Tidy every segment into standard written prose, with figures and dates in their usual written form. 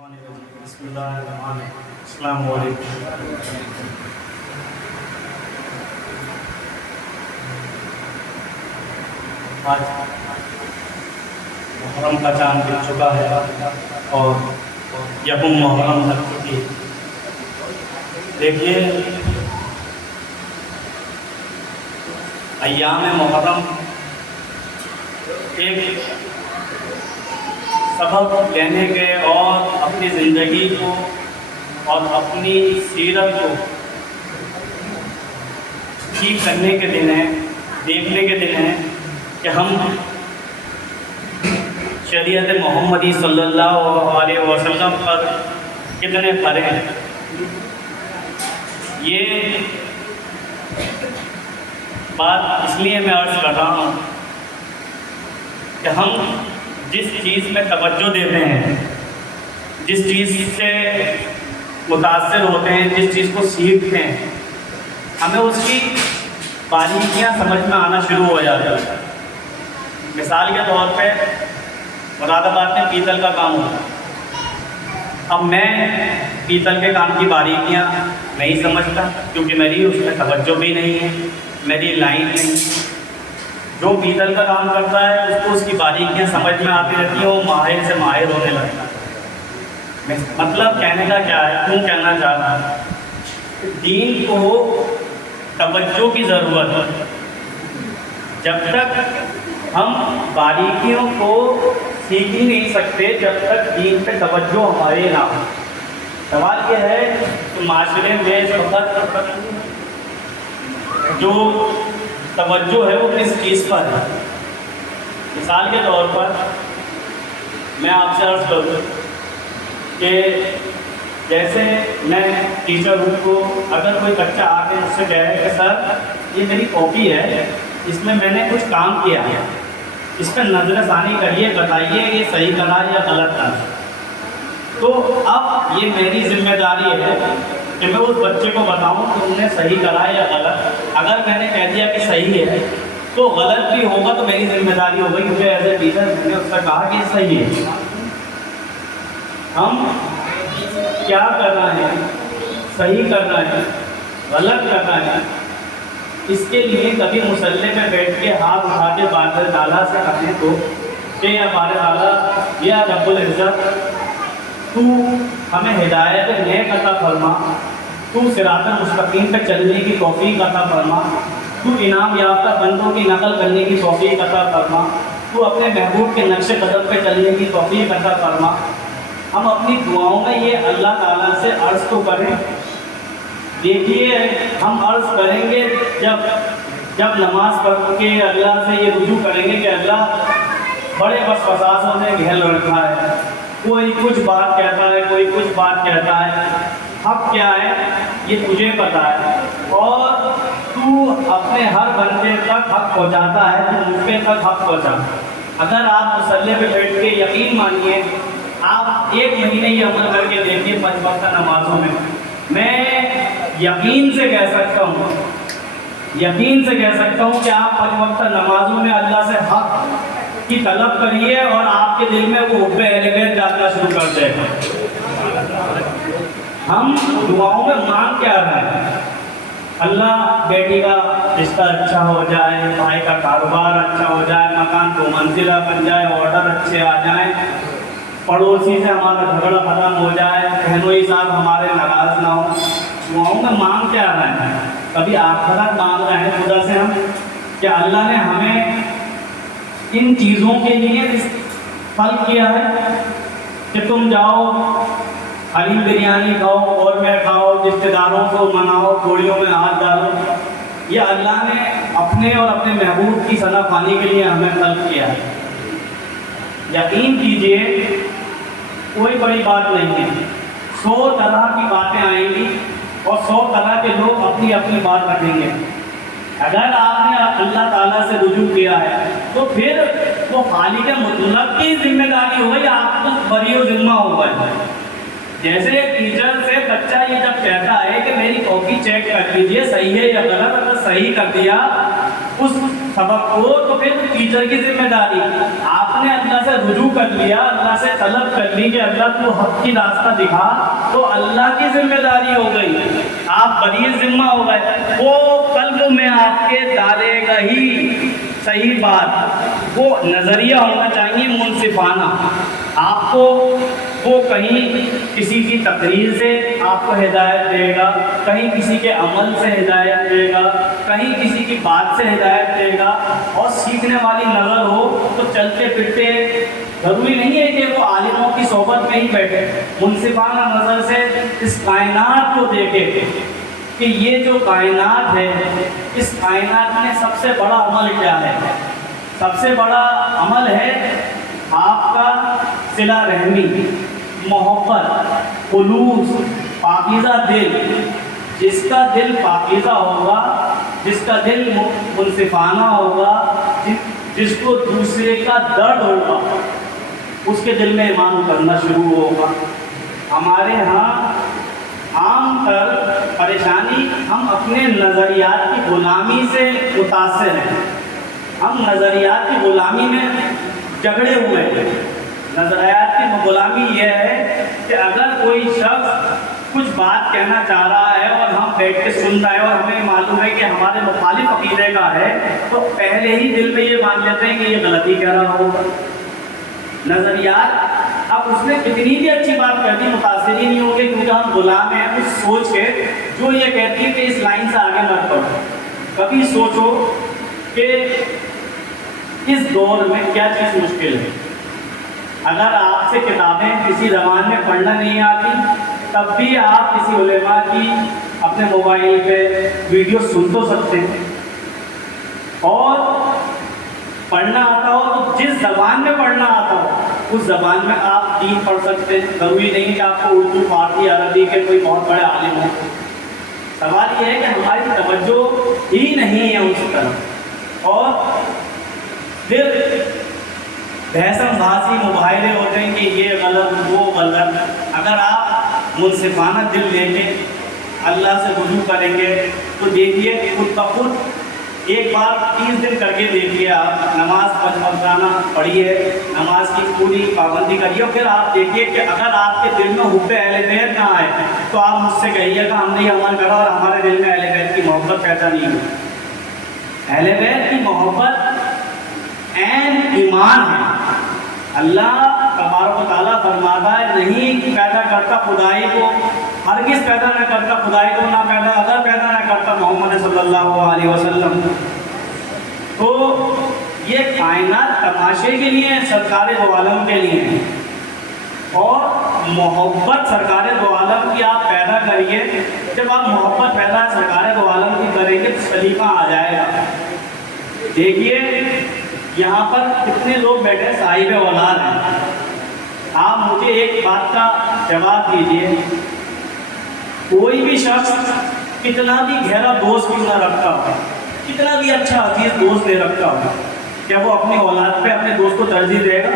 بسم اللہ الرحمن الرحیم۔ السلام علیکم۔ آج محرم کا چاند گر چکا ہے اور یکم محرم لگ چکی ہے۔ دیکھیے ایام محرم ایک سبق لینے کے اور اپنی زندگی کو اور اپنی سیرت کو ٹھیک کرنے کے دن ہیں، دیکھنے کے دن ہیں کہ ہم شریعت محمدی صلی اللہ علیہ وسلم پر کتنے کھرے ہیں۔ یہ بات اس لیے میں عرض کر رہا ہوں کہ ہم جس چیز میں توجہ دیتے ہیں، جس چیز سے متاثر ہوتے ہیں، جس چیز کو سیکھتے ہیں، ہمیں اس کی باریکیاں سمجھ میں آنا شروع ہو جاتا ہے۔ مثال کے طور پہ مراد آباد میں پیتل کا کام ہوتا ہے۔ اب میں پیتل کے کام کی باریکیاں نہیں سمجھتا کیونکہ میری اس میں توجہ بھی نہیں ہے، میری لائن نہیں۔ جو پیتل کا کام کرتا ہے اس کو اس کی باریکیاں سمجھ میں آتی رہتی ہیں، وہ ماہر سے ماہر ہونے لگتا ہے۔ مطلب کہنے کا کیا ہے، کیوں کہنا چاہ رہا ہے، دین کو توجہ کی ضرورت ہے۔ جب تک ہم باریکیوں کو سیکھ ہی نہیں سکتے جب تک دین پہ توجہ ہماری نہ ہو۔ سوال یہ ہے کہ معاشرے میں اس وقت جو توجہ ہے وہ کس چیز پر ہے۔ مثال کے طور پر میں آپ سے عرض کروں کہ جیسے میں ٹیچر ہوں کو اگر کوئی بچہ آ کے مجھ سے کہے کہ سر یہ میری کاپی ہے، اس میں نے کچھ کام کیا ہے، اس پہ نظر ثانی کریے، بتائیے یہ صحیح کرا یا غلط کرا، تو اب یہ میری ذمہ داری ہے کہ میں اس بچے کو بتاؤں کہ تم نے صحیح کرا یا غلط۔ اگر میں نے کہہ دیا کہ صحیح ہے تو غلط بھی ہوگا تو میری ذمہ داری ہوگی کیونکہ ایز اے ٹیچر میں نے اس سے کہا کہ صحیح ہے۔ ہم کیا کر رہے ہیں، صحیح کر رہے ہیں، غلط کر رہے ہیں، اس کے لیے کبھی مصلی پہ بیٹھ کے ہاتھ اٹھا کے بارہ تعالیٰ سے کہیں تو کہ یا بارہ تعالیٰ یا رب العزت تو ہمیں ہدایت نیک عطا فرما، تو صراط مستقیم پہ چلنے کی توفیق عطا فرما، تو انعام یافتہ بندوں کی نقل کرنے کی توفیق عطا فرما، تو اپنے محبوب کے نقش قدم پہ چلنے کی توفیق عطا فرما۔ ہم اپنی دعاؤں میں یہ اللہ تعالیٰ سے عرض تو کریں۔ دیکھیے ہم عرض کریں گے جب نماز پڑھ کے اللہ سے یہ رجوع کریں گے کہ اللہ بڑے وسوسوں نے گھیر رکھا ہے، کوئی کچھ بات کہتا ہے، کوئی کچھ بات کہتا ہے، حق کیا ہے یہ تجھے پتہ ہے، اور تو اپنے ہر بندے تک حق پہنچاتا ہے، تو مجھ پہ تک حق پہنچا۔ اگر آپ مصلی پہ بیٹھ کے یقین مانیے، آپ ایک مہینے یہ عمل کر کے دیکھیے 5 وقت نمازوں میں یقین سے کہہ سکتا ہوں کہ آپ 5 وقت نمازوں میں اللہ سے حق کی طلب کریے اور آپ کے دل میں وہ حب اہل بیت جانا شروع کر دے گا۔ ہم دعاؤں میں مانگ کیا رہے ہیں، اللہ بیٹی کا رشتہ اچھا ہو جائے، بھائی کا کاروبار اچھا ہو جائے، مکان کو منزلہ بن جائے، آرڈر اچھے آ جائیں، پڑوسی سے ہمارا جھگڑا ختم ہو جائے، بہنوئی صاحب ہمارے ناراض نہ ہو۔ دعاؤں میں مانگ کیا رہے ہیں، کبھی آخرت مانگ رہے ہیں خدا سے ہم کہ اللہ نے ہمیں ان چیزوں کے لیے خلق کیا ہے کہ تم جاؤ حلیم بریانی کھاؤ، قورمے کھاؤ، رشتہ داروں کو مناؤ، گوڑیوں میں ہاتھ ڈالو۔ یہ اللہ نے اپنے اور اپنے محبوب کی ثنا خوانی کے لیے ہمیں خلق کیا ہے۔ یقین کیجئے کوئی بڑی بات نہیں ہے، 100 طرح کی باتیں آئیں گی اور 100 طرح کے لوگ اپنی اپنی بات رکھیں گے۔ اگر آپ نے اللہ تعالیٰ سے رجوع کیا ہے تو پھر وہ خالق مطلق کی ذمہ داری ہوگی، آپ تو بری و ذمہ ہوگا۔ جیسے ایک ٹیچر سے بچہ یہ جب کہتا ہے کہ میری کاپی چیک کر دیجیے صحیح ہے یا غلط، اگر صحیح کر دیا اس سبق کو تو پھر ٹیچر کی ذمہ داری۔ آپ آپ نے اللہ سے رجوع کر لیا، اللہ سے طلب کر لی کہ اللہ تو حق کی راستہ دکھا، تو اللہ کی ذمہ داری ہو گئی، آپ بری ذمہ ہو گئے، وہ قلب میں آپ کے ڈالے گا ہی صحیح بات، وہ نظریہ ہونا چاہیے منصفانہ، آپ کو وہ کہیں کسی کی تقریر سے آپ کو ہدایت دے گا، کہیں کسی کے عمل سے ہدایت دے گا، کہیں کسی کی بات سے ہدایت دے گا، اور سیکھنے والی نظر ہو تو چلتے پھرتے ضروری نہیں ہے کہ وہ عالموں کی صحبت میں ہی بیٹھے، منصفانہ نظر سے اس کائنات کو دیکھے کہ یہ جو کائنات ہے، اس کائنات میں سب سے بڑا عمل کیا ہے؟ سب سے بڑا عمل ہے آپ کا صلہ رحمی، محبت، خلوص، پاکیزہ دل۔ جس کا دل پاکیزہ ہوگا، جس کا دل منصفانہ ہوگا، جس کو دوسرے کا درد ہوگا، اس کے دل میں ایمان اترنا شروع ہوگا۔ ہمارے ہاں عام تر پریشانی، ہم اپنے نظریات کی غلامی سے متاثر ہیں، ہم نظریات کی غلامی میں جگڑے ہوئے ہیں۔ نظریات کی غلامی یہ ہے کہ اگر کوئی شخص کچھ بات کہنا چاہ رہا ہے اور ہم بیٹھ کے سن رہے ہیں اور ہمیں معلوم ہے کہ ہمارے مخالف عقیدے کا ہے، تو پہلے ہی دل میں یہ مان لیتے ہیں کہ یہ غلطی کہہ رہا ہوگا۔ نظریات، اب اس نے کتنی بھی اچھی بات کہتی متاثر ہی نہیں ہوگی، کیونکہ ہم غلام ہیں اس سوچ کے جو یہ کہتی ہے کہ اس لائن سے آگے مت بڑھو۔ کبھی سوچو کہ اس دور میں کیا چیز مشکل ہے؟ اگر آپ سے کتابیں کسی زبان میں پڑھنا نہیں آتی، تب بھی آپ کسی علماء کی اپنے موبائل پہ ویڈیو سن تو سکتے ہیں، اور پڑھنا آتا ہو تو جس زبان میں پڑھنا آتا ہو اس زبان میں آپ دین پڑھ سکتے ہیں۔ ضروری نہیں کہ آپ کو اردو، فارسی، عربی کے کوئی بہت بڑے عالم ہو۔ سوال یہ ہے کہ ہماری توجہ ہی نہیں ہے اس طرف، اور پھر بحثم بھاسی مباحثے ہوتے ہیں کہ یہ غلط، وہ غلط۔ اگر آپ منصفانہ دل لے کے اللہ سے رجوع کریں گے تو دیکھیے خود بخود ایک بار 30 دن کر کے دیکھیے، آپ نماز 5 وقتانہ پڑھیے، نماز کی پوری پابندی کریے، اور پھر آپ دیکھیے کہ اگر آپ کے دل میں حب اہل بیت نہ آئے تو آپ مجھ سے کہیے کہ ہم نے یہ عمل کرا اور ہمارے دل میں اہل بیت کی محبت پیدا نہیں ہوئی۔ اہل بیت کی محبت عین ایمان ہے۔ اللہ تبارک و تعالیٰ فرماتا ہے نہیں پیدا کرتا خدائی کو، ہرگز پیدا نہ کرتا خدائی کو، نہ پیدا اگر پیدا نہ کرتا محمد صلی اللہ علیہ وسلم۔ تو یہ کائنات تماشے کے لیے، سرکار دو عالم کے لیے ہے، اور محبت سرکار دو عالم کی آپ پیدا کریے۔ جب آپ محبت پیدا سرکار دو عالم کی کریں گے تو سلیقہ آ جائے گا۔ دیکھیے یہاں پر کتنے لوگ بیٹھے صاحب اولاد ہیں، آپ مجھے ایک بات کا جواب دیجیے، کوئی بھی شخص کتنا بھی گہرا دوست کیوں نہ رکھتا ہو، کتنا بھی اچھا عزیز دوست نہیں رکھتا ہو، کیا وہ اپنی اولاد پہ اپنے دوست کو ترجیح دے گا؟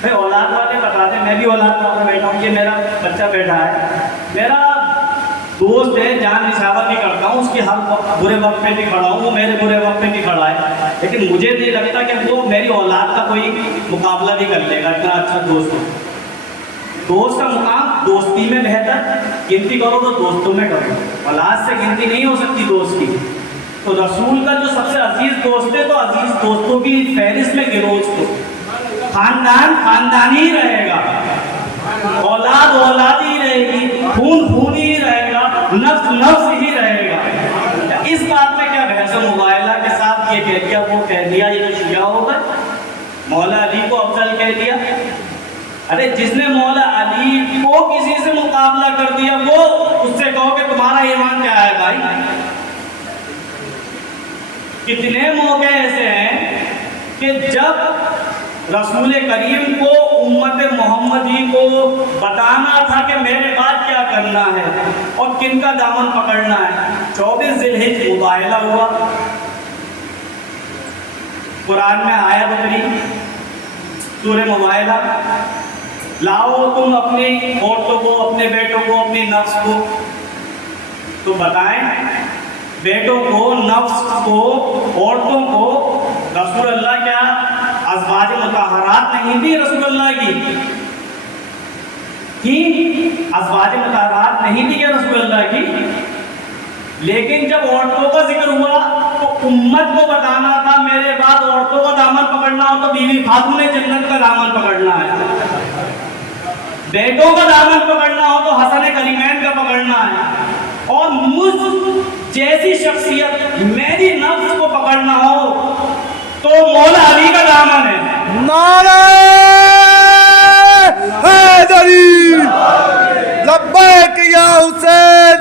بھائی اولاد والے بتا دیں، میں بھی اولاد والے بیٹھا ہوں، یہ میرا بچہ بیٹھا ہے، میرا دوست ہے، جان نشاور بھی کرتا ہوں، اس کی ہر برے وقت پہ بھی کھڑا ہوں، وہ میرے برے وقت پہ بھی کھڑا ہے، لیکن مجھے نہیں لگتا کہ وہ میری اولاد کا کوئی مقابلہ بھی کر لے گا، اتنا اچھا دوست ہو۔ دوست کا مقام دوستی میں بہتر، گنتی کرو تو دوستوں میں کرو، اولاد سے گنتی نہیں ہو سکتی دوست کی۔ تو رسول کا جو سب سے عزیز دوست ہے، تو عزیز دوستوں کی فہرست میں گرو اس کو، خاندان خاندانی ہی رہے گا، اولاد اولاد ہی رہے گی، خون خون ہی رہے گا، نفس نفس ہی رہے گا۔ اس بات میں کیا بحث و مباحثہ کے ساتھ یہ کہہ دیا وہ کہہ دیا، یہ تو شیعہ ہوگا، مولا علی کو افضل کہہ دیا۔ ارے جس نے مولا علی کو کسی سے مقابلہ کر دیا، وہ اس سے کہو کہ تمہارا ایمان کیا ہے بھائی؟ کتنے موقع ایسے ہیں کہ جب رسول کریم کو امت محمدی کو بتانا تھا کہ میرے بعد کیا کرنا ہے اور کن کا دامن پکڑنا ہے، 24 ذی الحجہ مباہلہ ہوا، قرآن میں آیت اتری سورہ مباہلہ، لاؤ تم اپنی عورتوں کو، اپنے بیٹوں کو، اپنی نفس کو، تو بتائیں بیٹوں کو، نفس کو، عورتوں کو رسول اللہ کیا ازواج مطہرات نہیں تھی رسول اللہ کی ازواج مطہرات نہیں تھی کیا رسول اللہ کی؟ لیکن جب عورتوں کا ذکر ہوا تو امت کو بتانا تھا میرے بعد عورتوں کا دامن پکڑنا ہو تو بیوی خاتون جنت کا دامن پکڑنا ہے، بیٹوں کا دامن پکڑنا ہو تو حسن کریمین کا پکڑنا ہے، اور مجھ جیسی شخصیت میری نفس کو پکڑنا ہو تو مولا علی کا دامن ہے۔ نعرہ حیدری، لبیک یا حسین،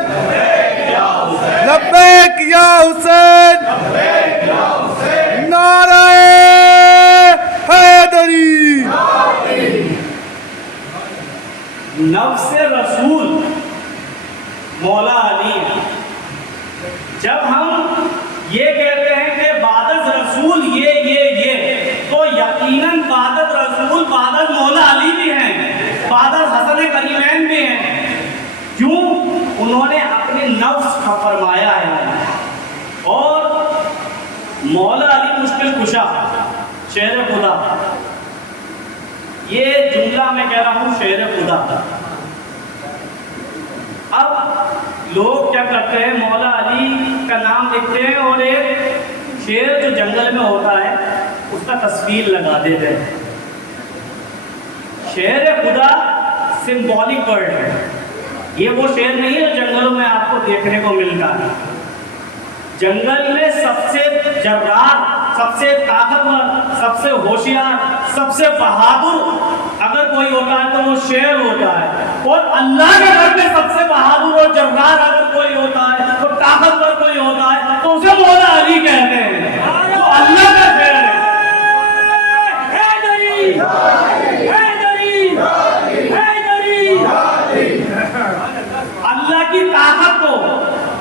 لبیک یا حسین، نعرہ حیدری۔ نفس رسول مولا علی ہے۔ جب ہم یہ کہتے ہیں کہ بعدت رسول یہ تو یقیناً بعدت رسول بعدت مولا علی بھی ہیں، بعدت حسن کریمین بھی ہیں، کیوں؟ انہوں نے اپنے نفس کا فرمایا ہے۔ اور مولا علی مشکل کشا، شعر خدا، یہ جملہ میں کہہ رہا ہوں شعر خدا۔ اب لوگ کیا کرتے ہیں، مولا علی کا نام لکھتے ہیں اور ایک شیر جو جنگل میں ہوتا ہے اس کا تصویر لگا دیتے ہیں۔ شعر خدا سمبولک ورڈ ہے، یہ وہ شعر نہیں ہے جو جنگلوں میں آپ کو دیکھنے کو ملتا ہے۔ جنگل میں سب سے جرار، سب سے طاقتور، سب سے ہوشیار، سب سے بہادر اگر کوئی ہوتا ہے تو وہ شیر ہوتا ہے، اور اللہ کے گھر میں سب سے بہادر اور جرار اگر کوئی ہوتا ہے تو طاقتور کوئی ہوتا ہے تو اسے مولا علی کہتے ہیں، تو اللہ کا شیر ہے۔ حیدری حیدری حیدری، اللہ کی طاقت کو،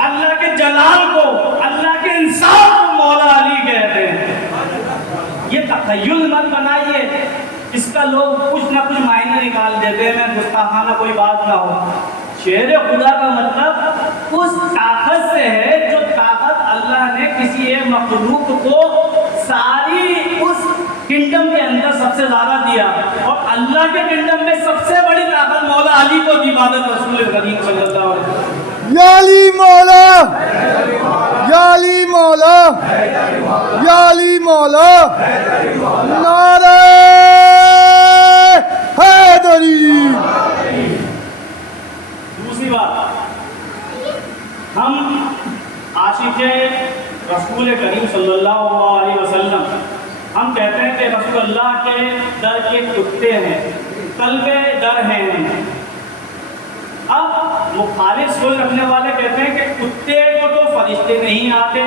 اللہ کے جلال کو، اللہ کے انصاف کو مولا علی کہتے ہیں۔ یہ تخیل مت بنائیے، اس کا لوگ کچھ نہ کچھ معنی نکال دیتے ہیں، گستاخانہ کوئی بات نہ ہو۔ شعر خدا کا مطلب اس طاقت سے ہے جو طاقت اللہ نے کسی ایک مخلوق کو ساری اس کنڈم کے اندر سب سے زیادہ دیا، اور اللہ کے کنڈم میں سب سے بڑی طاقت مولا علی کو دی، بعد رسول کریم صلی اللہ علیہ وسلم۔ یا علی مولا، یا علی مولا، یا علی مولا، نعرہ حیدری۔ دوسری بات، ہم عاشق رسول کریم صلی اللہ علیہ وسلم، ہم کہتے ہیں کہ رسول اللہ کے در کے کتے ہیں، قلب در ہیں۔ اب مخالف سوچ رکھنے والے کہتے ہیں کہ کتے کو تو فرشتے نہیں آتے،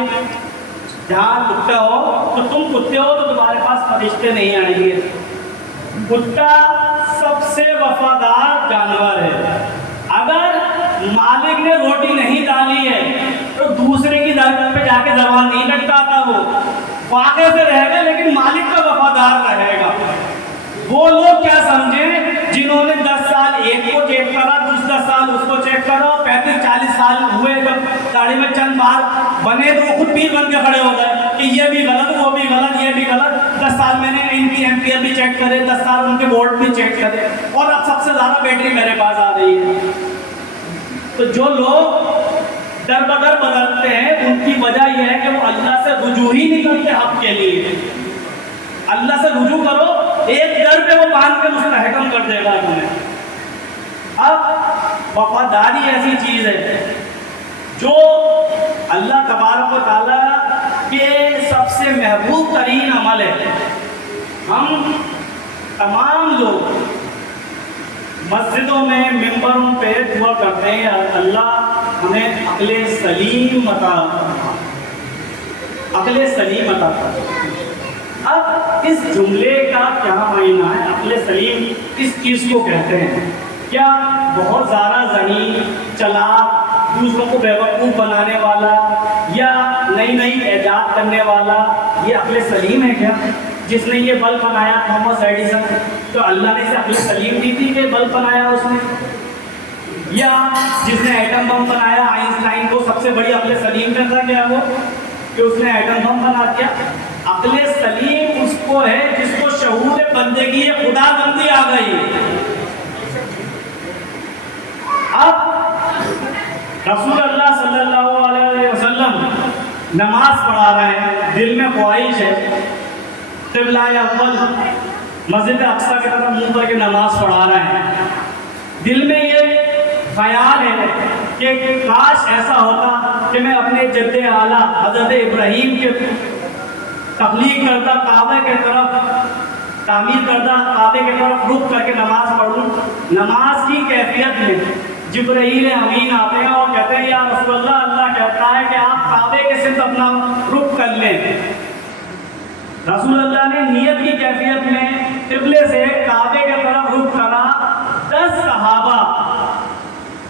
جہاں کتا ہو تو تم کتے ہو تو تمہارے پاس فرشتے نہیں آئیں گے۔ کتا سب سے وفادار جانور ہے، اگر مالک نے روٹی نہیں ڈالی ہے تو دوسرے کی درگاہ پہ جا کے زبان نہیں لٹکاتا، وہ واقع سے رہے گا لیکن مالک کا وفادار رہے گا۔ وہ لوگ کیا سمجھیں جنہوں نے 10 سال ایک کو چیک کرا، 10 سال اس کو چیک کرا، 35-40 سال ہوئے جب داڑھی میں چند بار بنے تو وہ خود پیر بن کے کھڑے ہو گئے کہ یہ بھی غلط، وہ بھی غلط، یہ بھی غلط۔ 10 سال میں نے ان کی ایمپیئر بھی چیک کرے، 10 سال ان کے وولٹ بھی چیک کرے، اور اب سب سے زیادہ بیٹری میرے پاس آ رہی ہے۔ تو جو لوگ در بدر بدلتے ہیں ان کی وجہ یہ ہے کہ وہ اللہ سے رجوع ہی نہیں کرتے حق کے لیے۔ اللہ سے رجوع کرو، ایک در پہ وہ باندھ کے مستحکم کر دے گا تمہیں۔ اب وفاداری ایسی چیز ہے جو اللہ تبارک و تعالیٰ کے سب سے محبوب ترین عمل ہے۔ ہم تمام لوگ مسجدوں میں ممبروں پہ دعا کرتے ہیں اللہ ہمیں عقل سلیم عطا کر۔ اب اس جملے کا کیا معنی ہے؟ عقل سلیم اس چیز کو کہتے ہیں کیا بہت زیادہ ذہین، چلاک، دوسروں کو بیوقوف بنانے والا یا نئی ایجاد کرنے والا، یہ عقل سلیم ہے کیا؟ جس نے یہ بلب بنایا تھامس ایڈیسن، تو اللہ نے اسے عقل سلیم دی تھی کہ بلب بنایا اس نے؟ یا جس نے ایٹم بم بنایا آئنسٹائن کو سب سے بڑی عقل سلیم کرتا کیا وہ کہ اس نے ایٹم بم بنا دیا؟ عقل سلیم اس کو ہے جس کو بندگی خدا بندی آ گئی. اب رسول اللہ صلی اللہ علیہ وسلم نماز پڑھا رہے ہیں، دل میں خواہش ہے قبلہ اول مسجد اقصیٰ کی طرف منہ کر کے نماز پڑھا رہے ہیں. دل میں یہ خیال ہے کہ کاش ایسا ہوتا کہ میں اپنے جد اعلیٰ حضرت ابراہیم کے تخلیق کرتا کعبے کے طرف تعمیر کرتا کعبے کی طرف رخ کر کے نماز پڑھوں. نماز کی کیفیت میں جبرائیل امین آتے ہیں اور کہتے ہیں یا رسول اللہ، اللہ کہتا ہے کہ آپ کعبے کے سمت اپنا رخ کر لیں. رسول اللہ نے نیت کی کیفیت میں قبلے سے کعبے کی طرف رخ کرا. 10 صحابہ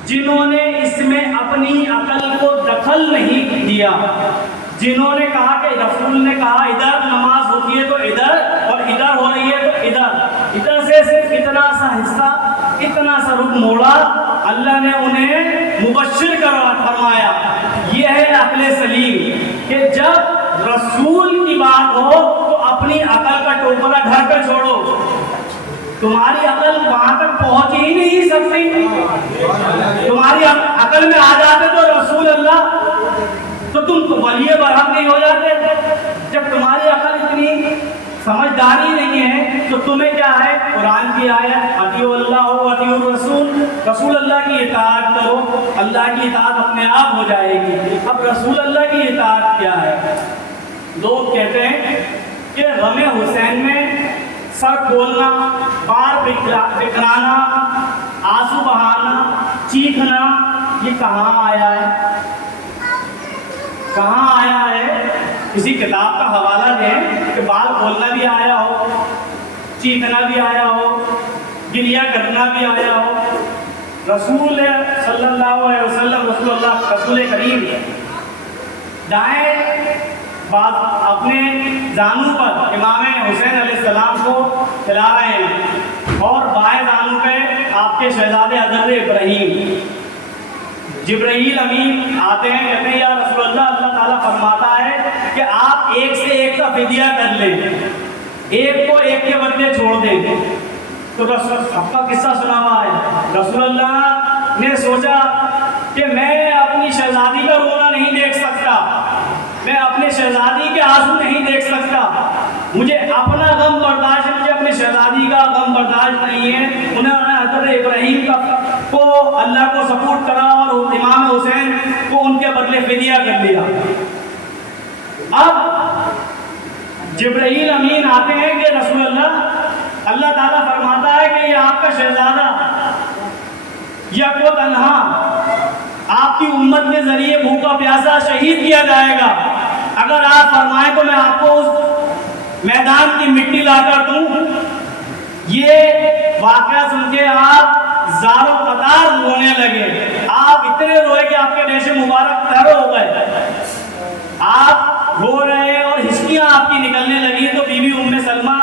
جنہوں نے اس میں اپنی عقل کو دخل نہیں دیا، جنہوں نے کہا کہ رسول نے کہا ادھر نماز ہوتی ہے تو ادھر، اور ادھر ہو رہی ہے تو ادھر سے صرف اتنا سا حصہ، اتنا سا رخ موڑا. اللہ نے انہیں مبشر قرار فرمایا. یہ ہے عقل سلیم کہ جب رسول کی بات ہو تو اپنی عقل کا ٹوکرا گھر پہ چھوڑو. تمہاری عقل وہاں تک پہنچ ہی نہیں سکتی. تمہاری عقل میں آ جاتے تو رسول اللہ تو تم ولی برحق نہیں ہو جاتے. جب تمہاری عقل اتنی سمجھداری نہیں ہے تو تمہیں کیا ہے، قرآن کی آیت اطیعوا اللہ و اطیعوا الرسول، رسول اللہ کی اطاعت کرو، اللہ کی اطاعت اپنے آپ ہو جائے گی. اب رسول اللہ کی اطاعت کیا ہے؟ لوگ کہتے ہیں کہ غم حسین میں سر کھولنا، بار بکھرانا، آنسو بہانا، چیخنا، یہ کہاں آیا ہے؟ کہاں آیا ہے؟ کسی کتاب کا حوالہ دیں کہ بال کھولنا بھی آیا ہو، چیخنا بھی آیا ہو، گریہ کرنا بھی آیا ہو. رسول صلی اللہ علیہ وسلم، رسول کریم دائیں بعد اپنے زانو پر امام حسین علیہ السلام کو کھلا رہے ہیں اور بائیں زانو پہ آپ کے شہزادے حضرت ابراہیم. جبرائیل امین آتے ہیں، کہتے ہیں یا رسول اللہ، اللہ تعالیٰ فرماتا ہے کہ آپ ایک سے ایک کا فدیہ کر لیں، ایک کو ایک کے بدلے چھوڑ دیں. تو رسول سب کا قصہ سنا ہوا ہے. رسول اللہ نے سوچا کہ میں اپنی شہزادی کا رونا نہیں دیکھ سکتا، میں اپنے شہزادی کے آنسو نہیں دیکھ سکتا، مجھے اپنا غم برداشت ہے، مجھے اپنی شہزادی کا غم برداشت نہیں ہے. انہوں نے حضرت ابراہیم کو اللہ کو سپورٹ کرا اور امام حسین کو ان کے بدلے فدیہ کر لیا. اب جبرائیل امین آتے ہیں کہ رسول اللہ تعالیٰ فرماتا ہے کہ یہ آپ کا شہزادہ یکو تنہا آپ کی امت کے ذریعے بھوکا پیاسا شہید کیا جائے گا. اگر آپ فرمائیں تو میں آپ کو اس میدان کی مٹی لا کر دوں. یہ واقعہ سن کے آپ زار و قطار رونے لگے. آپ اتنے روئے کہ آپ کے ریشے مبارک تر ہو گئے. آپ رو رہے ہیں اور ہچکیاں آپ کی نکلنے لگی. تو بی بی ام سلمہ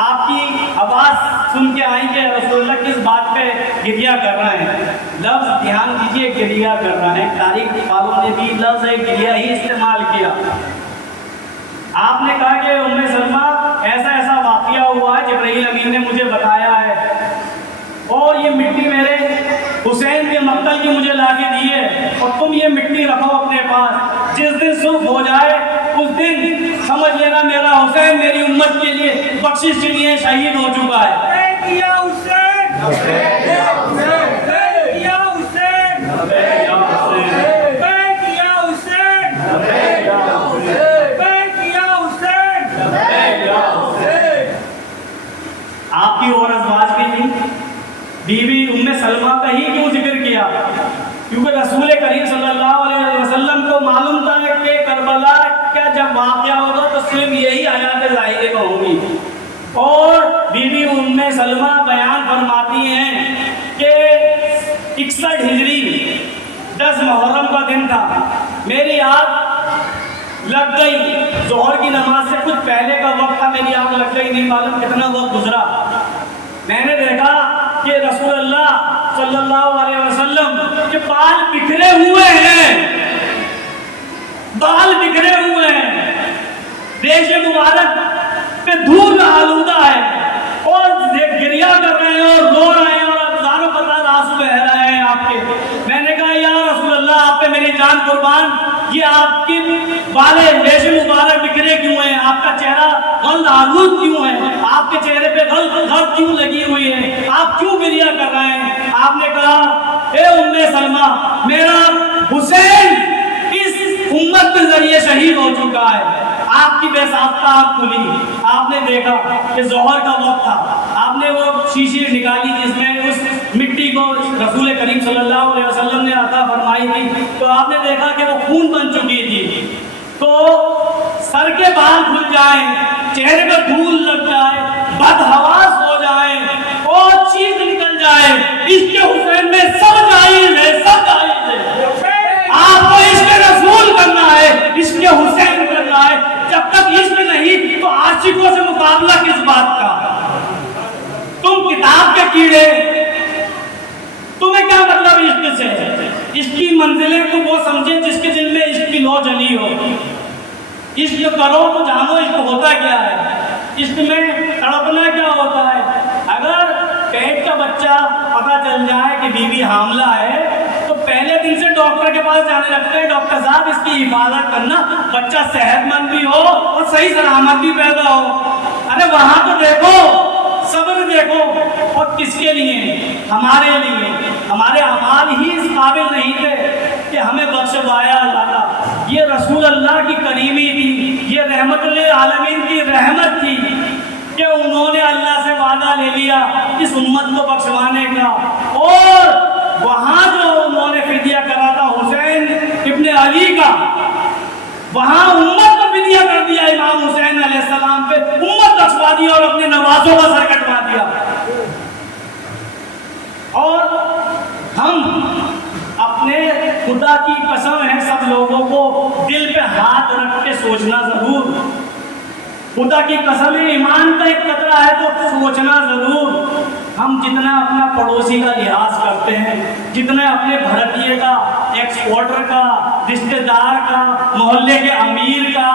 آپ کی آواز سن کے آئیں کہ رسول اللہ کس بات پہ گریہ کر رہے ہیں. لفظ دھیان دیجیے، گریہ کر رہا ہے. تاریخ والوں نے بھی لفظ گریہ ہی استعمال کیا. آپ نے کہا کہ ام سلمہ ایسا واقعہ ہوا ہے، جبرائیل امین نے مجھے بتایا ہے اور یہ مٹی میرے حسین کے مقتل کی مجھے لا کے دی ہے اور تم یہ مٹی رکھو اپنے پاس. جس دن صبح ہو جائے اس دن سمجھ لینا میرا حسین میری امت کے لیے بخشش کے لیے شہید ہو چکا ہے. آپ کی اور ازواج بھی تھی. بی بی ام سلمہ کا ہی کیوں ذکر کیا؟ کیونکہ رسول کریم صلی اللہ علیہ وسلم کو معلوم تھا کہ کربلا کا جب واقعہ ہوگا تو صرف یہی آیات ظاہرہ میں ہوں گی. اور بی بی ام سلمہ بیان فرماتی ہیں کہ 61 ہجری 10 محرم کا دن تھا. میری آنکھ لگ گئی، ظہر کی نماز سے کچھ پہلے کا وقت تھا، میری آنکھ لگ گئی، نہیں معلوم کتنا وقت گزرا. میں نے دیکھا کہ رسول اللہ صلی اللہ علیہ وسلم کے بال بکھرے ہوئے ہیں، بال بکھرے ہوئے ہیں، ریش مبارک پہ دھول آلودہ ہے گریا کر رہے ہیں اور رو رہے ہیں اور ہزاروں قطار آنسو بہ رہے ہیں آپ کے. میں نے کہا یا رسول اللہ آپ پہ میری جان قربان, یہ آپ کی بالے ریش مبارک بکھرے کیوں ہیں, آپ کا چہرہ غل آلود کیوں ہے, آپ کے چہرے پہ غل کیوں لگی ہوئی ہے, آپ کیوں گریا کر رہے ہیں؟ آپ نے کہا اے ام سلمہ, میرا حسین اس امت کے ذریعے شہید ہو چکا ہے. آپ کی بے ساختہ آنکھ کھلی, آپ نے دیکھا کہ ظہر کا وقت تھا, آپ نے وہ شیشی نکالی جس میں اس مٹی کو رسول کریم صلی اللہ علیہ وسلم نے عطا فرمائی تھی, تو آپ نے دیکھا کہ وہ خون بن چکی تھی. تو سر کے بال کھل جائیں, چہرے پہ دھول لگ جائے, بدحواس ہو جائیں اور چیخ نکل جائے, اس کے حسین میں سب جائز ہے, سب جائز ہے. آپ کو عشق رسول کرنا ہے, عشق حسین کرنا ہے. جب تک عشق نہیں تو عاشقوں سے مقابلہ کس بات کا؟ تم کتاب کے کیڑے, تمہیں کیا مطلب عشق سے؟ عشق کی منزلیں تو وہ سمجھے جس کے دل میں عشق کی لو جلی ہو. عشق کرو تو جانو عشق ہوتا کیا ہے, عشق میں تڑپنا کیا ہوتا ہے. اگر پیٹ کا بچہ پتہ چل جائے کہ بیوی حاملہ ہے تو پہلے دن سے ڈاکٹر کے پاس جانے لگتے ہیں, ڈاکٹر صاحب اس کی حفاظت کرنا, بچہ صحت مند بھی ہو اور صحیح سلامت بھی پیدا ہو. ارے وہاں تو دیکھو, صبر دیکھو, اور کس کے لیے؟ ہمارے لیے. ہمارے اعمال ہی اس قابل نہیں تھے کہ ہمیں بخشوایا اللہ کا. یہ رسول اللہ کی کریمی تھی, یہ رحمت للعالمین کی رحمت تھی کہ انہوں نے اللہ سے وعدہ لے لیا اس امت کو بخشوانے کا. اور وہاں جو انہوں نے فدیہ کرا تھا حسین ابن علی کا, وہاں امت کو فدیہ کر دیا امام حسین علیہ السلام پہ, امت بخشوا دی اور اپنے نوازوں کا سر کٹوا دیا. اور ہم اپنے خدا کی قسم ہے سب لوگوں کو دل پہ ہاتھ رکھ کے سوچنا ضرور, خدا کی قسم ہے ایمان کا ایک قطرہ ہے تو سوچنا ضرور. ہم جتنا اپنا پڑوسی کا لحاظ کرتے ہیں, جتنا اپنے بھرتیے کا, ایکسپورٹر کا, رشتہ دار کا, محلے کے امیر کا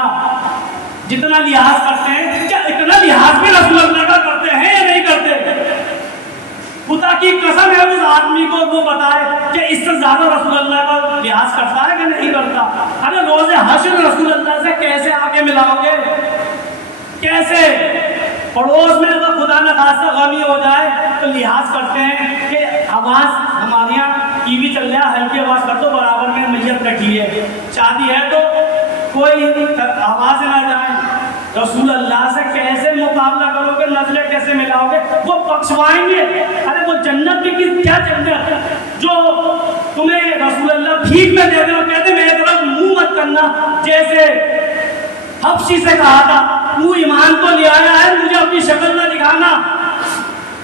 جتنا لحاظ کرتے ہیں, کیا اتنا لحاظ بھی رسول اللہ کا کرتے ہیں یا نہیں کرتے؟ خدا کی قسم ہے اس آدمی کو وہ بتائے کہ اس سے زیادہ رسول اللہ کا لحاظ کرتا ہے کہ نہیں کرتا. ارے روز حشر رسول اللہ سے کیسے آگے ملاؤ گے, کیسے؟ پڑوس میں اگر خدا نہ خاصہ غمی ہو جائے تو لحاظ کرتے ہیں کہ آواز, ہمارے یہاں ٹی وی چل رہا ہے, ہلکی آواز کر دو, برابر میں میت بیٹھی ہے, شادی ہے تو کوئی آواز نہ جائے. رسول اللہ سے کیسے مقابلہ کرو گے, نظریں کیسے ملاؤ گے؟ وہ بخشوائیں گے. ارے وہ جنت بھی کیا جنت جو تمہیں رسول اللہ بھیک میں دے دے اور کہتے میرے طرف منہ مت کرنا, جیسے حبشی سے کہا تھا تو ایمان تو لے آیا ہے, مجھے اپنی شکل نہ دکھانا.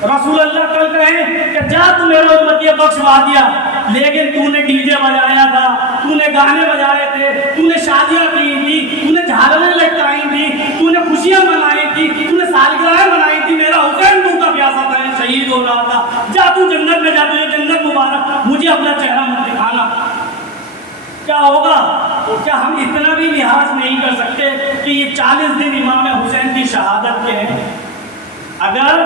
رسول اللہ کل کہیں کہ جا تو میرا امتی بخشوا دیا, لیکن تو نے ڈی جے بجایا تھا, تو نے گانے بجائے تھے, تو نے شادیاں کی تھی, تو نے جھالریں لٹکائی تھی, تو نے خوشیاں منائی تھی, تو نے سالگرہیں منائی تھی. میرا حسین تو کا پیاسا تھا, شہید ہو رہا تھا. جا تو جنت میں جا, تجھے جنت مبارک, مجھے اپنا چہرہ مت دکھانا. کیا ہوگا؟ کیا ہم اتنا بھی لحاظ نہیں کر سکتے کہ یہ 40 دن امام حسین کی شہادت کے ہیں؟ اگر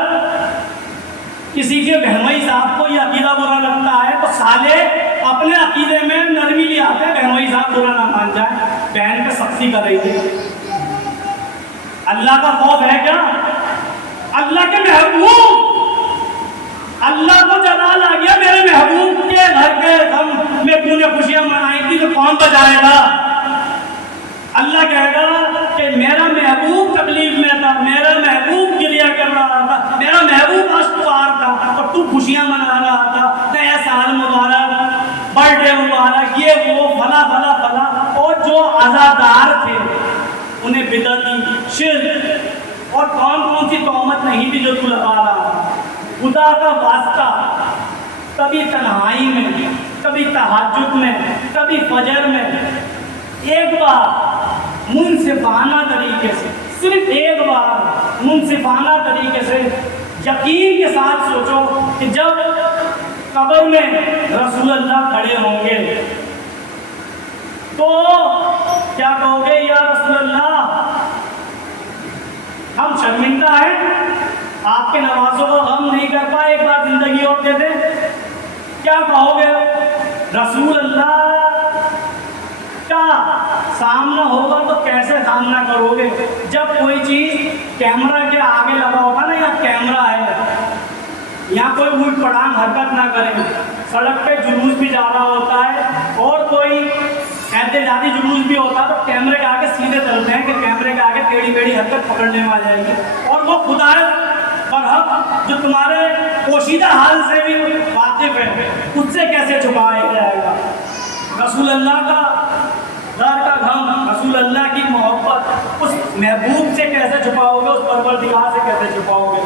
کسی کے بہنوئی صاحب کو یہ عقیدہ برا لگتا ہے تو سالے اپنے عقیدے میں نرمی لے آتے ہیں, بہنوئی صاحب برا نہ مان جائے, بہن پہ سختی کر رہی تھی. اللہ کا خوف ہے کیا؟ اللہ کے محبوب, اللہ کو جلال آ گیا, میرے محبوب کے گھر کے غم میں تو نے خوشیاں منائی تھی تو کون بجائے گا؟ اللہ کہے گا کہ میرا محبوب تکلیف میں تھا, میرا محبوب گریا کر رہا تھا, میرا محبوب اشکوار تھا اور تو خوشیاں منا رہا تھا, نیا سال مبارک, برتھ ڈے مبارک, یہ وہ فلا فلا فلا. اور جو عزادار تھے انہیں بدعتی, شرک اور کون سی تہمت نہیں تھی جو تو لگا رہا تھا. خدا کا واسطہ, کبھی تنہائی میں, کبھی تہجد میں, کبھی فجر میں, ایک بار منصفانہ طریقے سے, صرف ایک بار منصفانہ طریقے سے یقین کے ساتھ سوچو کہ جب قبر میں رسول اللہ کھڑے ہوں گے تو کیا کہو گے؟ یا رسول اللہ ہم شرمندہ ہیں, آپ کے نوازوں کو غم نہیں کر پائے، ایک بار زندگی اور دے دیں، کیا کہو گے؟ رسول اللہ کا سامنا ہوگا تو کیسے سامنا کرو گے؟ جب کوئی چیز کیمرہ کے آگے لگا ہوگا نا، یا کیمرہ ہے، یہاں کوئی الٹ پڑھانگ حرکت نہ کرے، سڑک پہ جلوس بھی جا رہا ہوتا ہے اور کوئی احتجاجی جلوس بھی ہوتا ہے تو کیمرے کے آگے سیدھے چلتے ہیں کہ کیمرے کے آگے ٹیڑھی میڑھی حرکت پکڑنے میں آ جائے گی، اور وہ خدا برحق جو تمہارے پوشیدہ حال سے بھی واقف ہے، اس سے کیسے چھپایا جائے گا؟ رسول اللہ کا در کا غم، رسول اللہ کی محبت، اس محبوب سے کیسے چھپاؤ گے؟ اس پروردگار سے کیسے چھپاؤ گے؟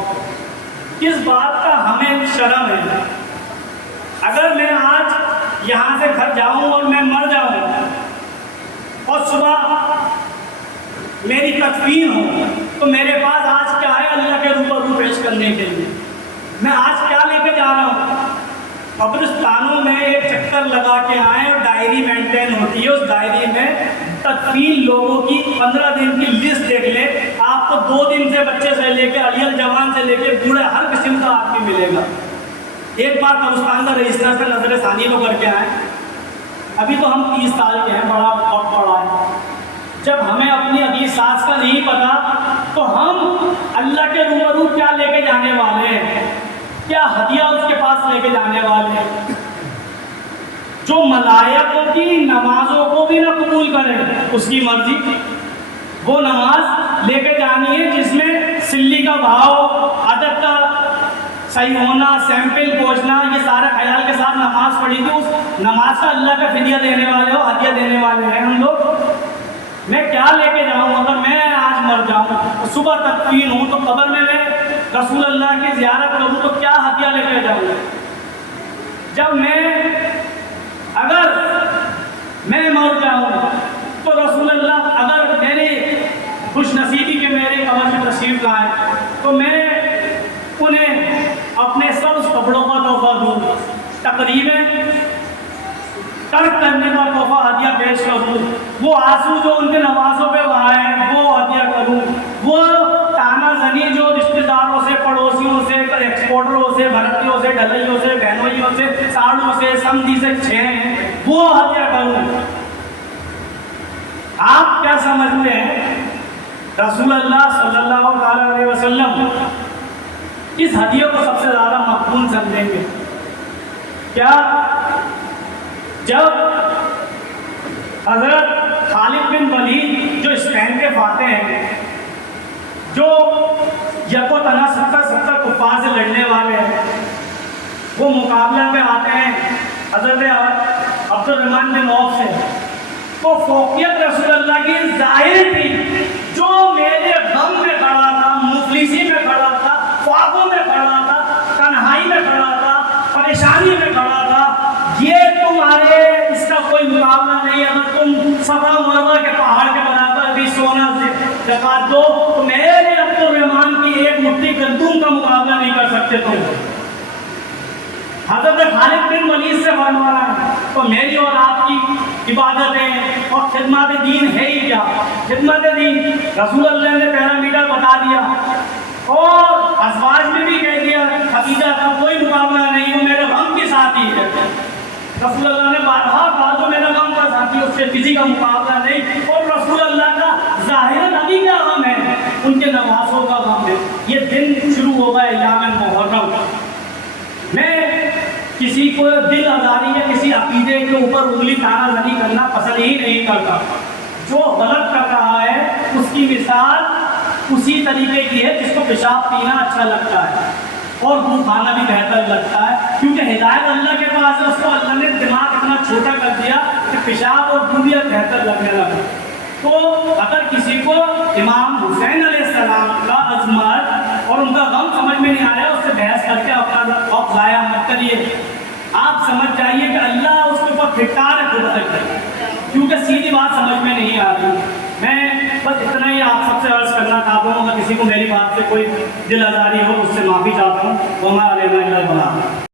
کس بات کا ہمیں شرم ہے؟ اگر میں آج یہاں سے گھر جاؤں اور میں مر جاؤں اور صبح میری تدفین ہو تو میرے پاس آج کیا ہے اللہ کے روبرو پیش کرنے کے لیے؟ میں آج کیا لے کے جا رہا ہوں؟ قبرستانوں میں ایک چکر لگا کے آئیں اور ڈائری مینٹین ہوتی ہے، اس ڈائری میں تدفین لوگوں کی 15 دن کی لسٹ دیکھ لے، آپ کو 2 دن سے بچے سے لے کے علیل جوان سے لے کے بوڑھے ہر قسم کا آدمی ملے گا۔ ایک بار قبرستان کا رجسٹر پہ نظر ثانی کو کر کے آئیں۔ ابھی تو ہم 30 سال کے ہیں، بڑا وقت پڑا ہے، جب ہمیں اپنی اگلی سانس کا نہیں پتا تو ہم اللہ کے روبرو کیا لے کے جانے والے ہیں، کیا ہدیہ اس کے پاس لے کے جانے والے ہیں؟ جو ملائکوں کی نمازوں کو بھی نہ قبول کرے، اس کی مرضی، وہ نماز لے کے جانی ہے جس میں سلی کا بھاؤ، عدد کا صحیح ہونا، سیمپل پہنچنا، یہ سارے خیال کے ساتھ نماز پڑھی تھی، اس نماز کا اللہ کا فدیہ دینے والے ہو، ہدیہ دینے والے ہیں ہم لوگ۔ میں کیا لے کے جاؤں؟ اگر میں آج مر جاؤں، صبح تدفین ہوں تو قبر میں رسول اللہ کی زیارت کروں تو کیا ہدیہ لے کے جاؤں؟ جب اگر میں مر جاؤں تو رسول اللہ اگر میری خوش نصیبی کے میرے قبر میں تشریف لائیں تو میں انہیں اپنے سب کپڑوں کا تحفہ دوں، تقریباً ترک کرنے کا تحفہ ہدیہ پیش کروں، وہ آنسو جو ان کے نوازوں پہ بہائے وہ ہدیہ کروں، وہ تانا زنی جو رشتہ داروں سے، پڑوسیوں سے، ایکسپورٹروں سے، بھرتیوں سے، ڈھلائیوں سے، بہنوئیوں سے، ساڑھوں سے، سمدھی سے چھیں، وہ ہدیہ کروں۔ آپ کیا سمجھتے ہیں رسول اللہ صلی اللہ علیہ وسلم اس ہدیے کو سب سے زیادہ مقبول سمجھیں گے؟ کیا جب حضرت خالد بن ولید جو اسپین کے فاتح ہیں، جو یکو تنہا 70 کفار سے لڑنے والے ہیں، وہ مقابلہ میں آتے ہیں حضرت عبد الرحمن بن عوف سے، تو فوقیت رسول اللہ کی ظاہر تھی، جو میرے غم میں کھڑا تھا، مفلسی میں کھڑا تھا، خوابوں میں کھڑا تھا، تنہائی میں کھڑا تھا، پریشانی میں کھڑا تھا، یہ تمہارے اس کا کوئی مقابلہ نہیں۔ اگر تم صفا مروہ کے پہاڑ کے برابر بھی سونا زکات دو تو میرے عبد الرحمن کی ایک مٹھی گندم کا مقابلہ نہیں کر سکتے تم۔ حضرت خالد بن ولید سے فرمانا ہے تو میری اور آپ کی عبادتیں اور خدمات دین ہے ہی کیا؟ خدمت دین رسول اللہ نے پیرامیٹر بتا دیا اور ازواج میں بھی کہہ دیا، خدیجہ کا کوئی مقابلہ نہیں، وہ میرے غم کے ساتھ ہی ہے۔ رسول اللہ نے بارہا کہا تو میرا غم کا ساتھی، اس سے کسی کا مقابلہ نہیں، اور رسول اللہ کا ظاہر ابھی کیا غم ہے؟ ان کے نوازوں کا غم ہے۔ یہ دن شروع ہوگا ایام محرم، میں کسی کو دل آزاری یا کسی عقیدے کے اوپر انگلی تانا زنی کرنا پسند ہی نہیں کرتا۔ جو غلط کر رہا ہے اس کی مثال اسی طریقے کی ہے جس کو پیشاب پینا اچھا لگتا ہے اور وہ کھانا بھی بہتر لگتا ہے، کیونکہ ہدایت اللہ کے پاس ہے، اس کو اللہ نے دماغ اتنا چھوٹا کر دیا کہ پیشاب اور دنیا بہتر لگنے لگا۔ تو اگر کسی کو امام حسین علیہ السلام کا عظمت اور ان کا غم سمجھ میں نہیں آیا، اس سے بحث کر کے اپنا وقت ضائع مت کریے۔ آپ سمجھ جائیے کہ اللہ اس کے اوپر پھٹکار ہے خود تک، کیونکہ سیدھی بات سمجھ میں نہیں آ رہی۔ میں بس اتنا ہی آپ سب سے عرض کرنا چاہتا ہوں، اگر کسی کو میری بات سے کوئی دل آزاری ہو اس سے معافی چاہتا ہوں۔ وما علینا الا البلاغ۔